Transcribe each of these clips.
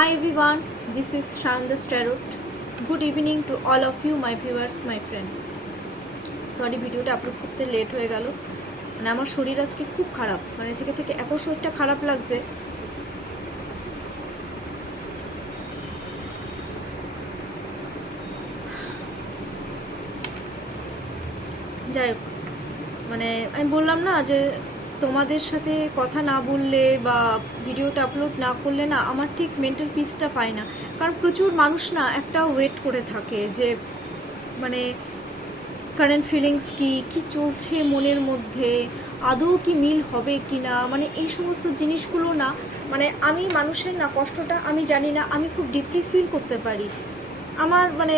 Hi everyone, this is Shandas Tarot. Good evening to all of you, my viewers, my friends. Sorry ভিডিওটা upload করতে late হয়ে গেল। মানে আমার শরীর আজকে খুব খারাপ, মানে থেকে থেকে এত শরীরটা খারাপ লাগছে। যাই হোক, মানে আমি বললাম না যে তোমাদের সাথে কথা না বললে বা ভিডিওটা আপলোড না করলে না আমার ঠিক মেন্টাল পিসটা পায় না। কারণ প্রচুর মানুষ না একটা ওয়েট করে থাকে যে মানে কারেন্ট ফিলিংস কি চলছে মনের মধ্যে, আদৌ কি মিল হবে কি না, মানে এই সমস্ত জিনিসগুলো না, মানে আমি মানুষের না কষ্টটা আমি জানি না, আমি খুব ডিপলি ফিল করতে পারি আমার মানে।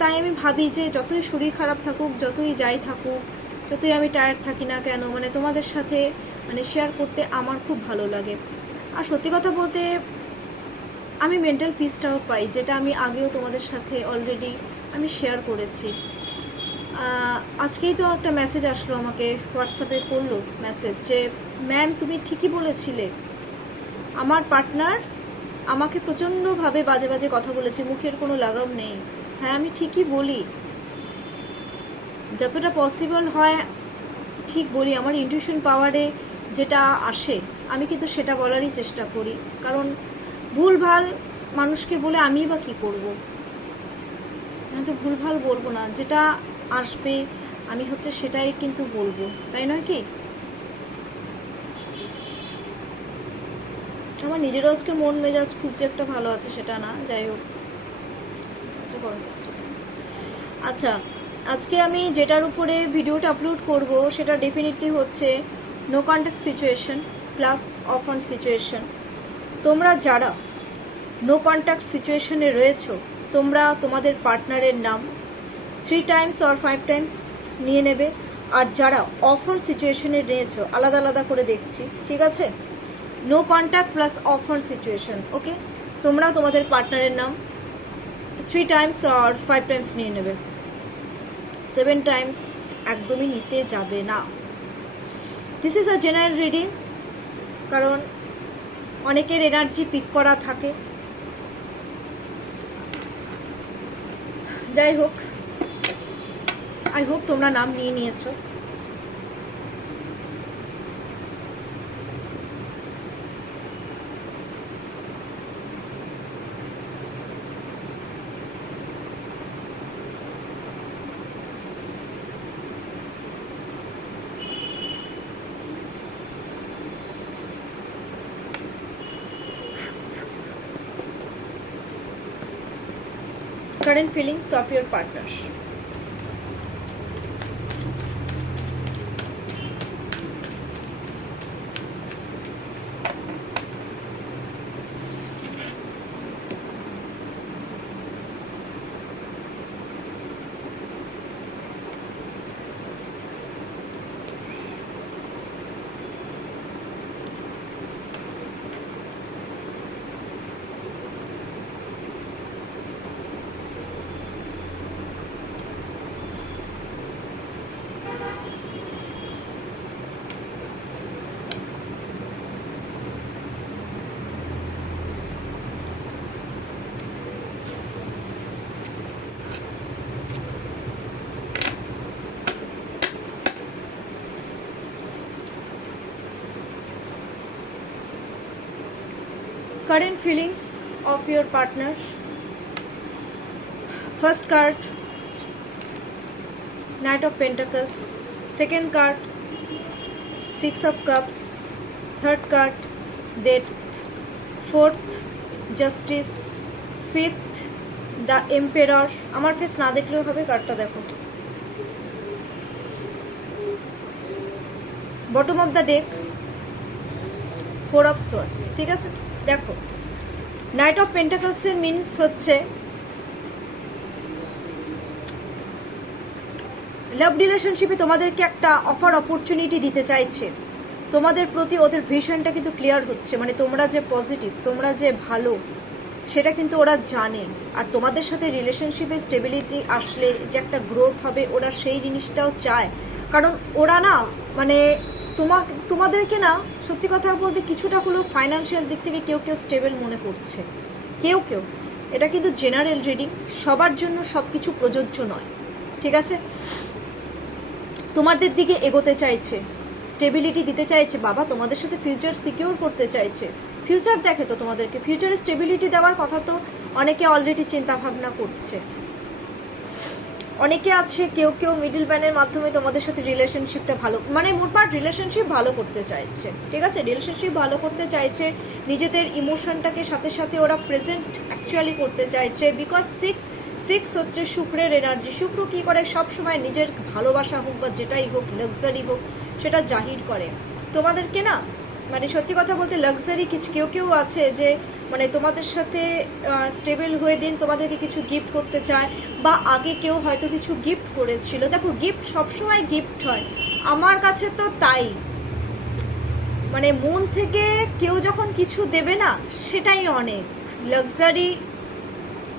তাই আমি ভাবি যে যতই শরীর খারাপ থাকুক, যতই যাই থাকুক, যতই আমি টায়ার্ড থাকি না কেন, মানে তোমাদের সাথে মানে শেয়ার করতে আমার খুব ভালো লাগে। আর সত্যি কথা বলতে আমি মেন্টাল পিসটাও পাই, যেটা আমি আগেও তোমাদের সাথে অলরেডি আমি শেয়ার করেছি। আজকেই তো একটা মেসেজ আসলো আমাকে, হোয়াটসঅ্যাপে করলো মেসেজ যে ম্যাম তুমি ঠিকই বলেছিলে, আমার পার্টনার আমাকে প্রচণ্ডভাবে বাজে বাজে কথা বলেছে, মুখের কোনো লাগাম নেই। হ্যাঁ আমি ঠিকই বলি, যতটা পসিবল হয় ঠিক বলি, আমার ইনটিউশন পাওয়ারে যেটা আসে আমি কিন্তু সেটা বলারই চেষ্টা করি। কারণ ভুলভাল মানুষকে বলে আমি বা কী করবো, আমি তো ভুলভাল বলবো না, যেটা আসবে আমি হচ্ছে সেটাই কিন্তু বলবো, তাই নয় কি? আমার নিজেরও আজকে মন মেজাজ খুব যে একটা ভালো আছে সেটা না, যাই হোক। আচ্ছা, আজকে আমি যেটার উপরে ভিডিওটা আপলোড করব সেটা ডেফিনেটলি হচ্ছে no contact situation plus off on situation. তোমরা যারা নো কন্ট্যাক্ট সিচুয়েশনে রয়েছো, তোমরা তোমাদের পার্টনারের নাম 3 টাইমস অর 5 টাইমস নিয়ে নেবে। আর যারা অফ অন সিচুয়েশনে রয়েছো, আলাদা আলাদা করে দেখছি, ঠিক আছে? No contact plus off on situation, okay? তোমরা তোমাদের পার্টনারের নাম 3 টাইমস অর 5 টাইমস নিয়ে নেবে। 7 টাইমস একদমই নিতে যাবে না। This is a general reading, কারণ অনেকের এনার্জি পিক করা থাকে। যাই হোক, আই হোপ তোমরা নাম নিয়ে নিয়েছো। Current feelings of your partner. Current feelings of your partner. First card, Knight of Pentacles. Second card, Six of Cups. Third card, Death. Fourth, Justice. Fifth, the Emperor. আমার face না দেখলেও হবে, কার্ডটা দেখো। Bottom of the deck, four of swords, ঠিক আছে? দেখো, night of পেন্টাকলসের means হচ্ছে লাভ রিলেশনশিপে তোমাদেরকে একটা অফার অপরচুনিটি দিতে চাইছে, তোমাদের প্রতি ওদের ভিশনটা কিন্তু ক্লিয়ার হচ্ছে, মানে তোমরা যে পজিটিভ, তোমরা যে ভালো, সেটা কিন্তু ওরা জানে। আর তোমাদের সাথে রিলেশনশিপে স্টেবিলিটি আসলে যে একটা গ্রোথ হবে, ওরা সেই জিনিসটাও চায়। কারণ ওরা না মানে তোমাদেরকে না সত্যি কথা বলতে কিছুটা হলেও ফাইন্যান্সিয়াল দিক থেকে কেউ কেউ স্টেবল মনে করছে, কেউ কেউ। এটা কিন্তু জেনারেল রিডিং, সবার জন্য সব কিছু প্রযোজ্য নয়, ঠিক আছে? তোমাদের দিকে এগোতে চাইছে, স্টেবিলিটি দিতে চাইছে বাবা, তোমাদের সাথে ফিউচার সিকিউর করতে চাইছে। ফিউচার দেখে তো তোমাদেরকে, ফিউচারে স্টেবিলিটি দেওয়ার কথা তো অনেকে অলরেডি চিন্তা ভাবনা করছে। অনেকে আছে কেউ কেউ মিডল ম্যানের মাধ্যমে তোমাদের সাথে রিলেশনশিপটা ভালো, মানে মোটমাট রিলেশনশিপ ভালো করতে চাইছে, ঠিক আছে? রিলেশনশিপ ভালো করতে চাইছে, নিজেদের ইমোশনটাকে সাথে সাথে ওরা প্রেজেন্ট অ্যাকচুয়ালি করতে চাইছে। বিকজ সিক্স হচ্ছে শুক্রের এনার্জি। শুক্র কী করে, সব সময় নিজের ভালোবাসা হোক বা যেটাই হোক, লাক্সারি হোক, সেটা জাহির করে তোমাদেরকে না। মানে সত্যি কথা বলতে লাক্সারি কিছু কেউ কেউ আছে যে মানে তোমাদের সাথে স্টেবল হয়ে দিন তোমাদেরকে কিছু গিফট করতে চায়, বা আগে কেউ হয়তো কিছু গিফট করেছিল। দেখো গিফট সবসময় গিফট হয়, আমার কাছে তো তাই। মানে মন থেকে কেউ যখন কিছু দেবে না, সেটাই অনেক। Luxury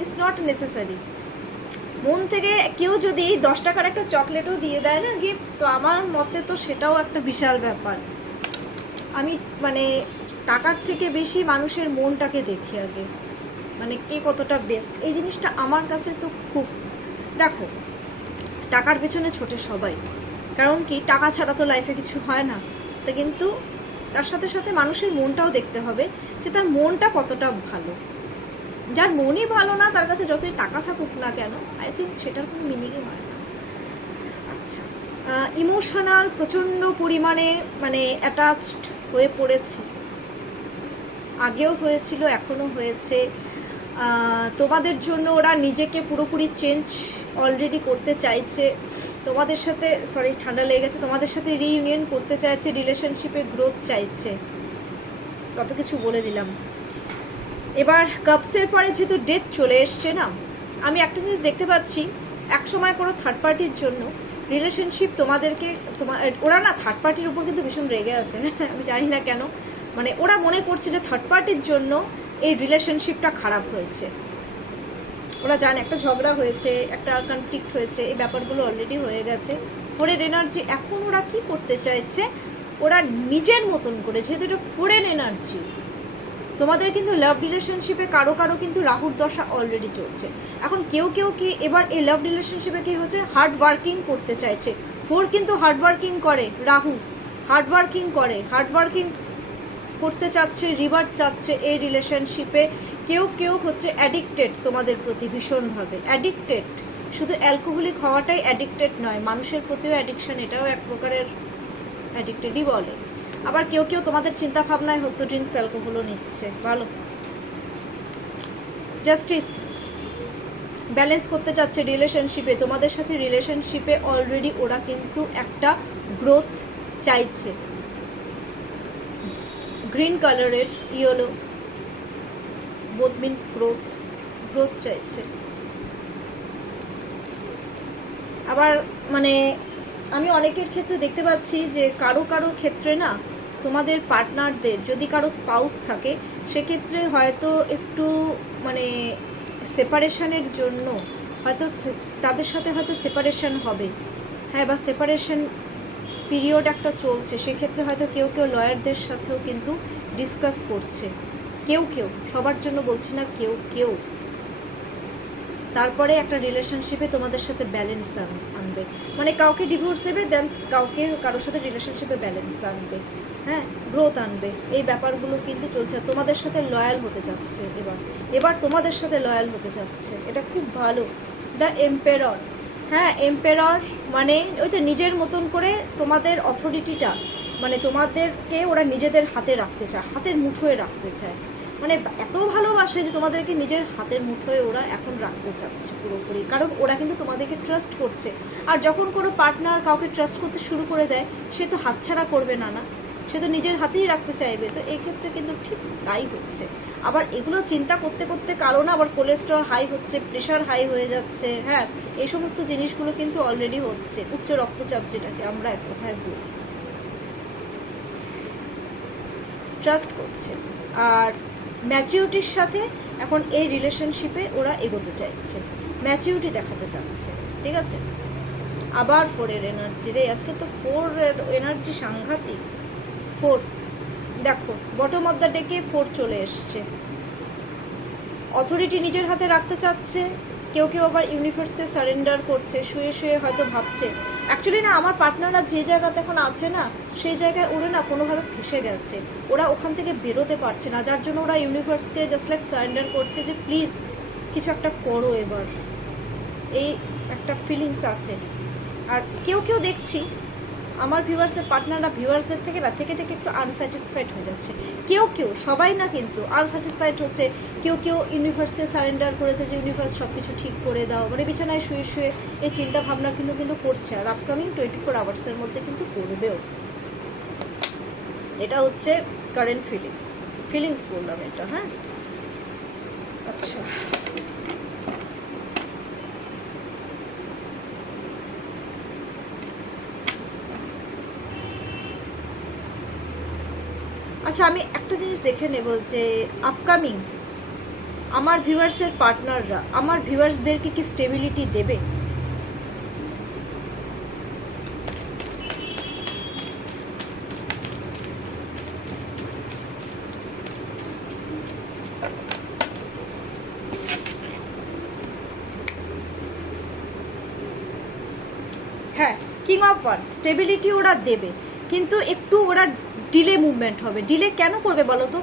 is not necessary. মন থেকে কেউ যদি 10 টাকার একটা চকলেটও দিয়ে দেয় না গিফট, তো আমার মতে তো সেটাও একটা বিশাল ব্যাপার। আমি মানে টাকার থেকে বেশি মানুষের মনটাকে দেখি আগে, মানে কে কতটা বেস্ট, এই জিনিসটা আমার কাছে তো খুব। দেখো টাকার পেছনে ছোটে সবাই, কারণ কি টাকা ছাড়া তো লাইফে কিছু হয় না। তো কিন্তু তার সাথে সাথে মানুষের মনটাও দেখতে হবে, যে তার মনটা কতটা ভালো। যার মনই ভালো না, তার কাছে যতই টাকা থাকুক না কেন, আই থিঙ্ক সেটার কোনো মিনিংই হয় না। আচ্ছা, ইমোশনাল প্রচণ্ড পরিমাণে মানে অ্যাটাচড হয়ে পড়েছে, আগেও হয়েছিল, এখনও হয়েছে। তোমাদের জন্য ওরা নিজেকে পুরোপুরি চেঞ্জ অলরেডি করতে চাইছে তোমাদের সাথে। সরি, ঠান্ডা লেগে গেছে। তোমাদের সাথে রিইউনিয়ন করতে চাইছে, রিলেশনশিপে গ্রোথ চাইছে। কত কিছু বলে দিলাম। এবার কাপসের পরে যেহেতু ডেথ চলে এসছে না, আমি একটা জিনিস দেখতে পাচ্ছি, একসময় কোনো থার্ড পার্টির জন্য রিলেশনশিপ তোমাদেরকে ওরা না থার্ড পার্টির উপর কিন্তু ভীষণ রেগে আছে। আমি জানি না কেন, মানে ওরা মনে করছে যে থার্ড পার্টির জন্য এই রিলেশনশিপটা খারাপ হয়েছে। ওরা জানে একটা ঝগড়া হয়েছে, একটা কনফ্লিক্ট হয়েছে, এই ব্যাপারগুলো অলরেডি হয়ে গেছে। ফোরেন এনার্জি, এখন ওরা কি করতে চাইছে, ওরা নিজের মতন করে, যেহেতু এটা ফোরেন এনার্জি, তোমাদের কিন্তু লাভ রিলেশনশিপে কারো কারো কিন্তু রাহুর দশা অলরেডি চলছে। এখন কেউ কেউ কি এবার এই লাভ রিলেশনশিপে কি হচ্ছে, হার্ড ওয়ার্কিং করতে চাইছে। ফোর কিন্তু হার্ড ওয়ার্কিং করে, রাহু হার্ড ওয়ার্কিং করে, হার্ড ওয়ার্কিং করতে চাচ্ছে, রিভার্স চাচ্ছে এই রিলেশনশিপে। কেউ কেউ হচ্ছে অ্যাডিক্টেড তোমাদের প্রতি, ভীষণভাবে অ্যাডিক্টেড। শুধু অ্যালকোহলিক হওয়াটাই অ্যাডিক্টেড নয়, মানুষের প্রতিও অ্যাডিকশন, এটাও এক প্রকারের অ্যাডিক্টেডই বলে। আবার কেউ কেউ তোমাদের চিন্তা ভাবনায় হয়তো ড্রিঙ্কস অ্যালকোহলও নিচ্ছে। ভালো, জাস্টিস ব্যালেন্স করতে চাচ্ছে রিলেশনশিপে তোমাদের সাথে। রিলেশনশিপে অলরেডি ওরা কিন্তু একটা গ্রোথ চাইছে। গ্রিন কালারের ইয়েলো, বোথ মিনস গ্রোথ চাইছে। আবার মানে আমি অনেকের ক্ষেত্রে দেখতে পাচ্ছি যে কারো কারো ক্ষেত্রে না, তোমাদের পার্টনারদের যদি কারো স্পাউস থাকে, সেক্ষেত্রে হয়তো একটু মানে সেপারেশনের জন্য হয়তো তাদের সাথে হয়তো সেপারেশন হবে। হ্যাঁ, বা সেপারেশন পিরিয়ড একটা চলছে, সেক্ষেত্রে হয়তো কেউ কেউ লয়ারদের সাথেও কিন্তু ডিসকাস করছে। কেউ কেউ, সবার জন্য বলছি না, কেউ কেউ। তারপরে একটা রিলেশনশিপে তোমাদের সাথে ব্যালেন্স আনবে, মানে কাউকে ডিভোর্স দেবে, দেন কাউকে কারোর সাথে রিলেশনশিপে ব্যালেন্স আনবে, হ্যাঁ, গ্রোথ আনবে। এই ব্যাপারগুলো কিন্তু চলছে। তোমাদের সাথে লয়াল হতে চাচ্ছে, এবার তোমাদের সাথে লয়াল হতে চাচ্ছে, এটা খুব ভালো। দ্য এম্পেরর, হ্যাঁ, এম্পেরর মানে ওই তো নিজের মতন করে তোমাদের অথরিটিটা, মানে তোমাদেরকে ওরা নিজেদের হাতে রাখতে চায়, হাতের মুঠোয় রাখতে চায়। মানে এত ভালোবাসে যে তোমাদেরকে নিজের হাতের মুঠোয় ওরা এখন রাখতে চাচ্ছে পুরোপুরি, কারণ ওরা কিন্তু তোমাদেরকে ট্রাস্ট করছে। আর যখন কোনো পার্টনার কাউকে ট্রাস্ট করতে শুরু করে দেয়, সে তো হাতছাড়া করবে না, সে তো নিজের হাতেই রাখতে চাইবে। তো এই ক্ষেত্রে কিন্তু ঠিক তাই হচ্ছে। আবার এগুলো চিন্তা করতে করতে কারণ আবার কোলেস্ট্রল হাই হচ্ছে, প্রেশার হাই হয়ে যাচ্ছে, হ্যাঁ, এই সমস্ত জিনিসগুলো কিন্তু অলরেডি হচ্ছে। উচ্চ রক্তচাপ, যেটাকে আমরা এক কথায় বলি, ট্রাস্ট করছে। আর ম্যাচিউরিটির সাথে এখন এই রিলেশনশিপে ওরা এগোতে চাইছে, ম্যাচিউরিটি দেখাতে চাচ্ছে, ঠিক আছে? আবার 4 এর এনার্জি রে, আজকে তো 4 এর এনার্জি সাংঘাতিক। 4 দেখো বটম অফ দ্য ডেকে 4 চলে এসছে। অথরিটি নিজের হাতে রাখতে চাচ্ছে, কেউ কেউ আবার ইউনিভার্সকে সারেন্ডার করছে, শুয়ে শুয়ে হয়তো ভাবছে অ্যাকচুয়ালি না আমার পার্টনাররা যে জায়গাতে এখন আছে না সেই জায়গায় ওরা না কোনোভাবে ফেসে গেছে, ওরা ওখান থেকে বেরোতে পারছে না, যার জন্য ওরা ইউনিভার্সকে জাস্ট লাইক সারেন্ডার করছে যে প্লিজ কিছু একটা করো এবার। এই একটা ফিলিংস আছে। আর কেউ কেউ দেখছি আমার ভিউয়ার্সের পার্টনাররা ভিউয়ার্সদের থেকে একটু আনস্যাটিসফাইড হয়ে যাচ্ছে। কেউ কেউ, সবাই না কিন্তু, আনস্যাটিসফাইড হচ্ছে। কেউ কেউ ইউনিভার্সকে সারেন্ডার করেছে যে ইউনিভার্স সব কিছু ঠিক করে দাও, মানে বিছানায় শুয়ে শুয়ে এই চিন্তা ভাবনা কিন্তু করছে। আর আপকামিং 24 আওয়ার্সের মধ্যে কিন্তু করবেও। এটা হচ্ছে কারেন্ট ফিলিংস বললাম এটা। হ্যাঁ আচ্ছা, আচ্ছা আমি একটা জিনিস দেখে নেব যে আপকামিং আমার ভিউয়ার্সের পার্টনাররা আমার ভিউয়ার্সদেরকে কি স্টেবিলিটি দেবে। হ্যাঁ, কিং অফ ওয়ান্স, স্টেবিলিটি ওরা দেবে, কিন্তু একটু ওরা ডিলে মুভমেন্ট হবে। ডিলে কেন করবে বলো তো?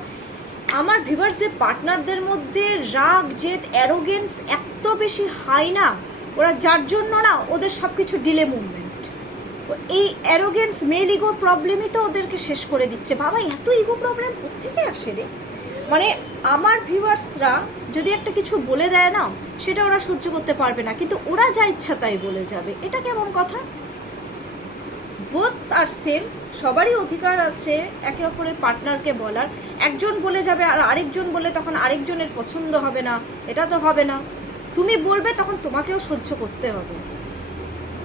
আমার ভিউয়ার্সদের পার্টনারদের মধ্যে রাগ, জেদ, অ্যারোগেন্স এত বেশি হাই না ওরা, যার জন্য না ওদের সব কিছু ডিলে মুভমেন্ট। এই অ্যারোগেন্স, মেল ইগো প্রবলেমই তো ওদেরকে শেষ করে দিচ্ছে। বাবা এত ইগো প্রবলেম কোথেকে আসে রে? মানে আমার ভিউয়ার্সরা যদি একটা কিছু বলে দেয় না সেটা ওরা সহ্য করতে পারবে না, কিন্তু ওরা যা ইচ্ছা তাই বলে যাবে। এটা কেমন কথা? বোথ আর সেম, সবারই অধিকার আছে একে অপরের পার্টনারকে বলার। একজন বলে যাবে আর আরেকজন বলে তখন আরেকজনের পছন্দ হবে না, এটা তো হবে না। তুমি বলবে তখন তোমাকেও সহ্য করতে হবে,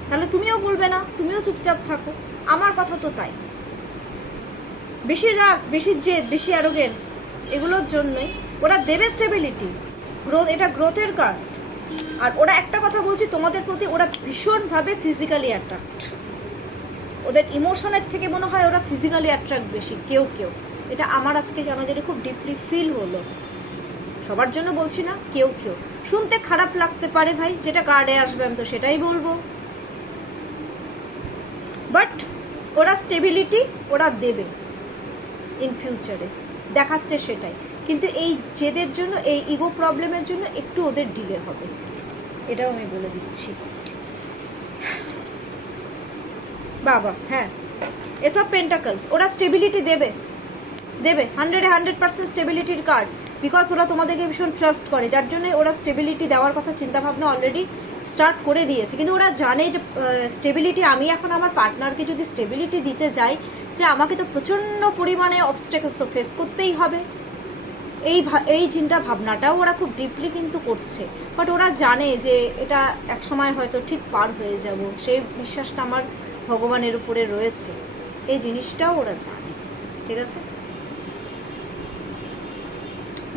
তাহলে তুমিও বলবে না, তুমিও চুপচাপ থাকো। আমার কথা তো তাই। বেশি রাগ, বেশি জেদ, বেশি অ্যারোগেন্স, এগুলোর জন্যই ওরা দেবে স্টেবিলিটি, গ্রোথ, এটা গ্রোথের কার্ড। আর ওরা একটা কথা বলছি তোমাদের প্রতি, ওরা ভীষণভাবে ফিজিক্যালি অ্যাট্রাক্ট। ওদের ইমোশনের থেকে মনে হয় ওরা ফিজিক্যালি অ্যাট্রাক্ট বেশি। কেউ কেউ, এটা আমার আজকে জানা যেটা খুব ডিপলি ফিল হলো, সবার জন্য বলছি না, কেউ কেউ। শুনতে খারাপ লাগতে পারে ভাই, যেটা কার্ডে আসবে আমি তো সেটাই বলবো, বাট ওরা স্টেবিলিটি ওরা দেবে ইন ফিউচারে, দেখাচ্ছে সেটাই। কিন্তু এই জেদের জন্য, এই ইগো প্রবলেমের জন্য একটু ওদের ডিলে হবে, এটাও আমি বলে দিচ্ছি। বাবা হ্যাঁ, এসব পেন্টাকলস ওরা স্টেবিলিটি দেবে, 100% স্টেবিলিটির কার্ড। বিকজ ওরা তোমাদেরকে ভীষণ ট্রাস্ট করে, যার জন্য ওরা স্টেবিলিটি দেওয়ার কথা চিন্তাভাবনা অলরেডি স্টার্ট করে দিয়েছে। কিন্তু ওরা জানে যে স্টেবিলিটি, আমি এখন আমার পার্টনারকে যদি স্টেবিলিটি দিতে যাই, যে আমাকে তো প্রচণ্ড পরিমাণে অবস্টেকলস তো ফেস করতেই হবে, এই চিন্তা ভাবনাটাও ওরা খুব ডিপলি কিন্তু করছে। বাট ওরা জানে যে এটা এক সময় হয়তো ঠিক পার হয়ে যাব, সেই বিশ্বাসটা আমার ভগবানের উপরে রয়েছে, এই জিনিসটাও ওরা জানে। ঠিক আছে,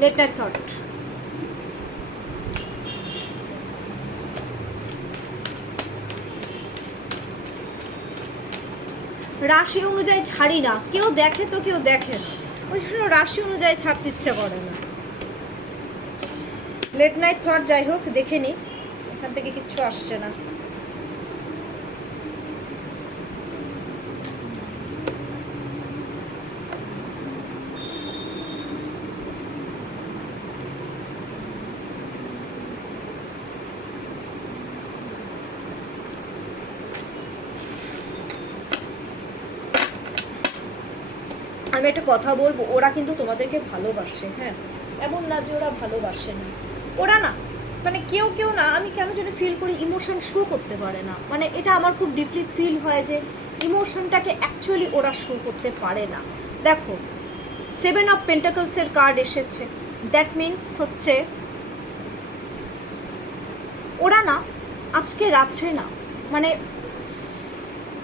লেট নাইট থট। রাশি অনুযায়ী ছাড়ি না, কেউ দেখে তো কেউ দেখে না, ওই জন্য রাশি অনুযায়ী ছাড়তে ইচ্ছে করে না। লেট নাইট থট যাই হোক, দেখে নি, এখান থেকে কিচ্ছু আসছে না। আমি একটা কথা বলবো, ওরা কিন্তু তোমাদেরকে ভালোবাসে। হ্যাঁ, এমন না যে ওরা ভালোবাসে না, ওরা না, মানে কেউ কেউ না, আমি কেন যেন ফিল করি ইমোশন শো করতে পারে না। মানে এটা আমার খুব ডিপলি ফিল হয় যে ইমোশনটাকে অ্যাকচুয়ালি ওরা শো করতে পারে না। দেখো 7 অফ পেন্টাকলসের কার্ড এসেছে, দ্যাট মিনস হচ্ছে ওরা না আজকে রাত্রে না, মানে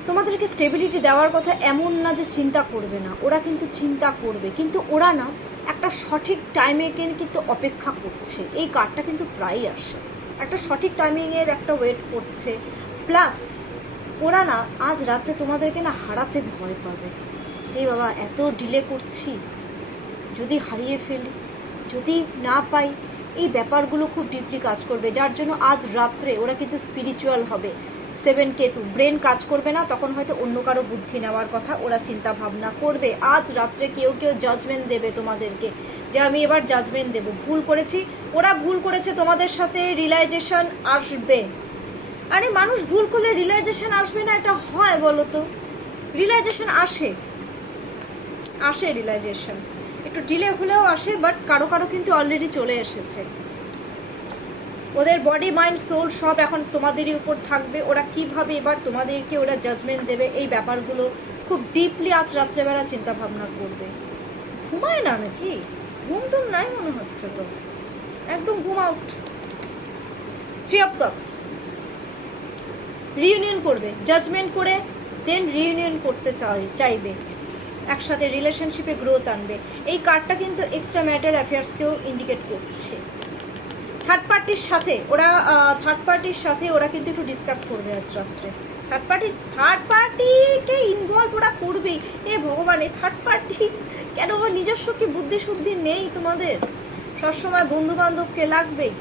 তোমাদেরকে স্টেবিলিটি দেওয়ার কথা এমন না যে চিন্তা করবে না, ওরা কিন্তু চিন্তা করবে, কিন্তু ওরা না একটা সঠিক টাইমে কিন্তু অপেক্ষা করছে। এই কার্ডটা কিন্তু প্রায়ই আসে, একটা সঠিক টাইমিংয়ের একটা ওয়েট করছে। প্লাস ওরা না আজ রাতে তোমাদেরকে না হারাতে ভয় পাবে, যে বাবা এত ডিলে করছি, যদি হারিয়ে ফেলি, যদি না পাই, এই ব্যাপারগুলো খুব ডিপলি কাজ করবে, যার জন্য আজ রাত্রে ওরা কিন্তু স্পিরিচুয়াল হবে। 7 কেতু, ব্রেন কাজ করবে না, তখন হয়তো অন্য কারো বুদ্ধি নেওয়ার কথা ওরা চিন্তা ভাবনা করবে। আজ রাত্রে কেউ কেউ জাজমেন্ট দেবে তোমাদেরকে, যে আমি এবার জাজমেন্ট দেব, ভুল করেছি, ওরা ভুল করেছে, তোমাদের সাথে রিয়েলাইজেশন আসবে। আরে মানুষ ভুল করলে রিয়েলাইজেশন আসবে না, এটা হয় বলো তো? রিয়েলাইজেশন আসে রিয়েলাইজেশন একটু ডিলে হলেও আসে, বাট কারো কারো কিন্তু অলরেডি চলে এসেছে। ওদের বডি মাইন্ড সোল সব এখন তোমাদেরই উপর থাকবে। ওরা কিভাবে এবার তোমাদেরকে ওরা জাজমেন্ট দেবে, এই ব্যাপারগুলো খুব ডিপলি আজ রাত্রেবেলা চিন্তা ভাবনা করবে। ঘুমায় না নাকি? ঘুম টুম নাই মনে হচ্ছে তো, একদম ঘুম আউট। 3 অফ কাপস, রিইউনিয়ন করবে, জাজমেন্ট করে দেন রিইউনিয়ন করতে চাইবে, একসাথে রিলেশনশিপে গ্রোথ আনবে। এই কার্ডটা কিন্তু এক্সট্রা ম্যাটার অ্যাফেয়ার্সকেও ইন্ডিকেট করছে। থার্ড পার্টির সাথে ওরা কিন্তু একটু ডিসকাস করবে আজ রাত্রে। থার্ড পার্টিকে ইনভলভ ওরা করবেই। এ ভগবান, এই থার্ড পার্টি কেন? আমার নিজস্ব কি বুদ্ধি শুদ্ধি নেই তোমাদের? সবসময় বন্ধু বান্ধবকে লাগবেই,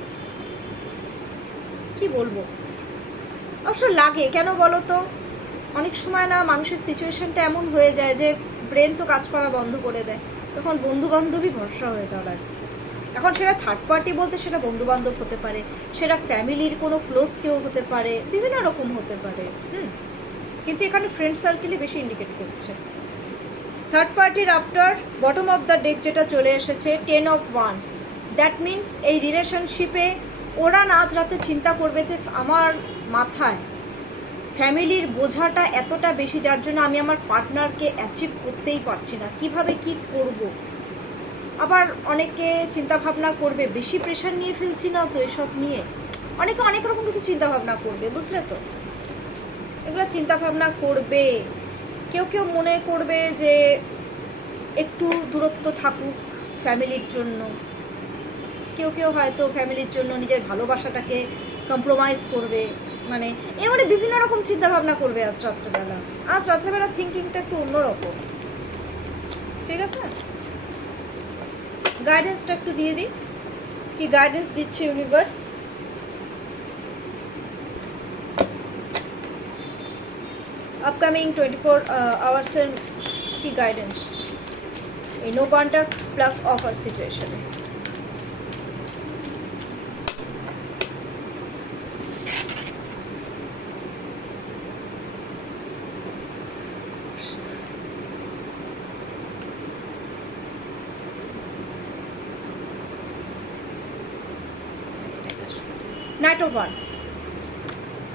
কি বলবো, অবশ্য লাগে কেন বলো তো? অনেক সময় না মানুষের সিচুয়েশনটা এমন হয়ে যায় যে ব্রেন তো কাজ করা বন্ধ করে দেয়, তখন বন্ধু বান্ধবই ভরসা হয়ে দাঁড়ায়। এখন সেটা থার্ড পার্টি বলতে সেটা বন্ধু বান্ধব হতে পারে, সেটা ফ্যামিলির কোনো ক্লোজ কেউ হতে পারে, বিভিন্ন রকম হতে পারে। কিন্তু এখানে ফ্রেন্ড সার্কেলে বেশি ইন্ডিকেট করছে। থার্ড পার্টির after bottom of the deck যেটা চলে এসেছে 10 অফ ওয়ান্স, দ্যাট মিনস এই রিলেশনশিপে ওরা না আজ রাতে চিন্তা করবে যে আমার মাথায় ফ্যামিলির বোঝাটা এতটা বেশি, যার জন্য আমি আমার পার্টনারকে অ্যাচিভ করতেই পারছি না, কিভাবে কি করব। আবার অনেকে চিন্তা ভাবনা করবে বেশি প্রেশার নিয়ে ফেলছি না তো এসব নিয়ে, অনেকে অনেক রকম কিছু চিন্তা ভাবনা করবে, বুঝলে তো? এগুলো চিন্তা ভাবনা করবে। কেউ কেউ মনে করবে যে একটু দূরত্ব থাকুক ফ্যামিলির জন্য, কেউ কেউ হয়তো ফ্যামিলির জন্য নিজের ভালোবাসাটাকে কম্প্রোমাইজ করবে, মানে এবারে বিভিন্ন রকম চিন্তা ভাবনা করবে আজ রাত্রেবেলা থিঙ্কিংটা একটু অন্যরকম। ঠিক আছে, গাইডেন্সটা একটু দিয়ে দিই, কি গাইডেন্স দিচ্ছে ইউনিভার্স। আপকামিং 24 আওয়ার্সের কি গাইডেন্স এই নো কন্ট্যাক্ট প্লাস অফার সিচুয়েশনে? Night of wands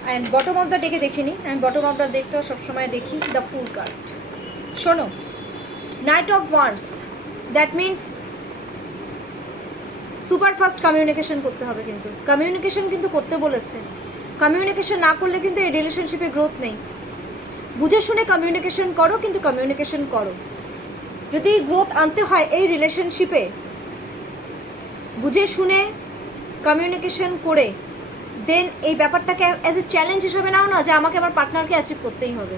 and bottom of the ডেকে দেখিনি, অ্যান্ড বটম অফ দ্য ডেকটাও সবসময় দেখি, দ্য ফুল কার্ড। শোনো, night of wands that means super fast communication করতে হবে, কিন্তু কমিউনিকেশন কিন্তু করতে বলেছে। কমিউনিকেশন না করলে কিন্তু এই রিলেশনশিপে গ্রোথ নেই। বুঝে শুনে কমিউনিকেশন করো, কিন্তু কমিউনিকেশন করো। যদি গ্রোথ আনতে হয় এই রিলেশনশিপে, বুঝে শুনে কমিউনিকেশন করে দেন এই ব্যাপারটাকে অ্যাজ এ চ্যালেঞ্জ হিসাবে নাও না, যে আমাকে আমার পার্টনারকে অ্যাচিভ করতেই হবে।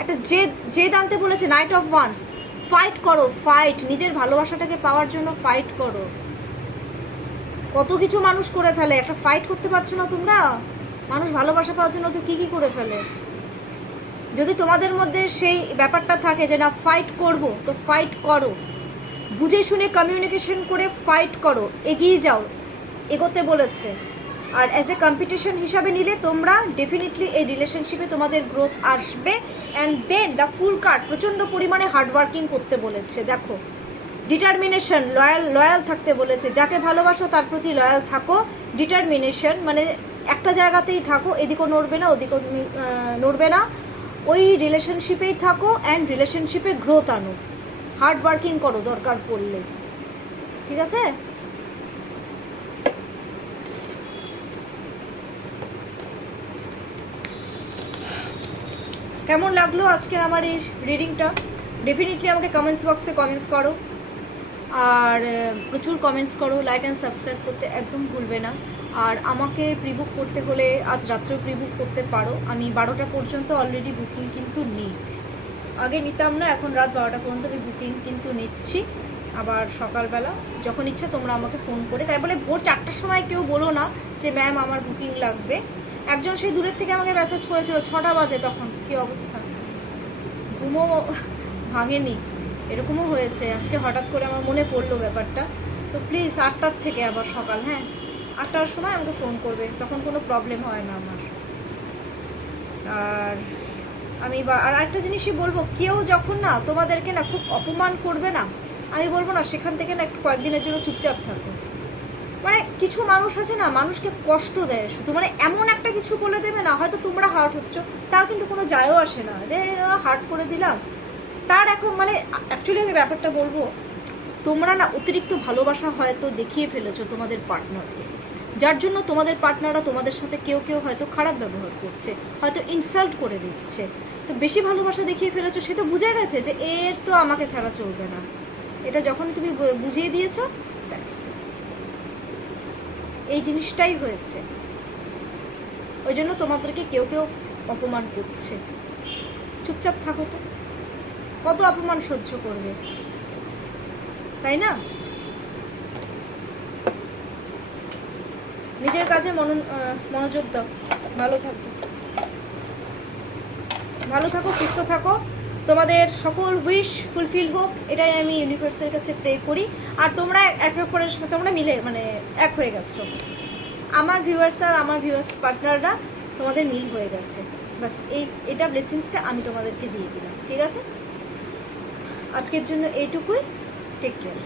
একটা জেদ আনতে বলেছে নাইট অফ ওয়ান্স। ফাইট করো, ফাইট, নিজের ভালোবাসাটাকে পাওয়ার জন্য ফাইট করো। কত কিছু মানুষ করে ফেলে, একটা ফাইট করতে পারছো না তোমরা? মানুষ ভালোবাসা পাওয়ার জন্য তো কি কি করে ফেলে। যদি তোমাদের মধ্যে সেই ব্যাপারটা থাকে যে না ফাইট করব, তো ফাইট করো, বুঝে শুনে কমিউনিকেশন করে ফাইট করো, এগিয়ে যাও, এগোতে বলেছে। আর অ্যাজ এ কম্পিটিশন হিসাবে নিলে তোমরা ডেফিনেটলি এই রিলেশনশিপে তোমাদের গ্রোথ আসবে। And then the full card প্রচণ্ড পরিমাণে হার্ডওয়ার্কিং করতে বলেছে। দেখো, ডিটারমিনেশন, লয়াল থাকতে বলেছে। যাকে ভালোবাসো তার প্রতি লয়াল থাকো। ডিটারমিনেশন মানে একটা জায়গাতেই থাকো, এদিকও নড়বে না ওদিকও নড়বে না, ওই রিলেশনশিপেই থাকো অ্যান্ড রিলেশনশিপে গ্রোথ আনো, হার্ডওয়ার্কিং করো দরকার পড়লে। ঠিক আছে? কেমন লাগলো আজকের আমার এই রিডিংটা? ডেফিনেটলি আমাকে কমেন্টস বক্সে কমেন্টস করো। আর প্রচুর কমেন্টস করো, লাইক অ্যান্ড সাবস্ক্রাইব করতে একদম ভুলবে না। আর আমাকে প্রিবুক করতে হলে আজ রাত্রেও প্রিবুক করতে পারো। আমি 12টা পর্যন্ত অলরেডি বুকিং কিন্তু নিই, আগে নিতাম না, এখন রাত 12টা পর্যন্ত আমি বুকিং কিন্তু নিচ্ছি। আবার সকালবেলা যখন ইচ্ছা তোমরা আমাকে ফোন করে, তাই বলে ভোর 4টার সময় কেউ বলো না যে ম্যাম আমার বুকিং লাগবে। একজন সেই দূরের থেকে আমাকে মেসেজ করেছিল 6টা বাজে, তখন কি অবস্থা, ঘুমও ভাঙেনি, এরকমও হয়েছে। আজকে হঠাৎ করে আমার মনে পড়লো ব্যাপারটা। তো প্লিজ 8টার থেকে আবার সকাল, হ্যাঁ 8টার সময় আমাকে ফোন করবে, তখন কোনো প্রবলেম হয় না আমার। আর আমি আর একটা জিনিসই বলবো, কেউ যখন না তোমাদেরকে না খুব অপমান করবে না, আমি বলবো না সেখান থেকে না একটু কয়েকদিনের জন্য চুপচাপ থাকো। মানে কিছু মানুষ আছে না, মানুষকে কষ্ট দেয় শুধু, মানে এমন একটা কিছু বলে দেবে না, হয়তো তোমরা হার্ট হচ্ছ, তার কিন্তু কোনো যায়ও আসে না যে হার্ট করে দিলাম তার। এখন মানে অ্যাকচুয়ালি আমি ব্যাপারটা বলবো, তোমরা না অতিরিক্ত ভালোবাসা হয়তো দেখিয়ে ফেলেছো তোমাদের পার্টনারকে, যার জন্য তোমাদের পার্টনাররা তোমাদের সাথে কেউ কেউ হয়তো খারাপ ব্যবহার করছে, হয়তো ইনসাল্ট করে দিচ্ছে। তো বেশি ভালোবাসা দেখিয়ে ফেলেছো, সে তো বুঝে গেছে যে এর তো আমাকে ছাড়া চলবে না। এটা যখন তুমি বুঝিয়ে দিয়েছো, ব্যাস এই জিনিসটাই হয়েছে। ওই জন্য তোমাদেরকে কেউ কেউ অপমান করছে, চুপচাপ থাকো তো, কত অপমান সহ্য করবে, তাই না? নিজের কাজে মনোযোগ দাও, ভালো থাকো, ভালো থাকো, সুস্থ থাকো, তোমাদের সকল উইশ ফুলফিল হোক, এটাই আমি ইউনিভার্সের কাছে প্রে করি। আর তোমরা একে অপরের সাথে তোমরা মিলে মানে এক হয়ে গেছো, আমার ভিউয়ার্স আর আমার ভিউয়ার্স পার্টনাররা তোমাদের মিল হয়ে গেছে, বাস এটা ব্লেসিংসটা আমি তোমাদেরকে দিয়ে দিলাম, ঠিক আছে? আজকের জন্য এইটুকুই, টেক কেয়ার।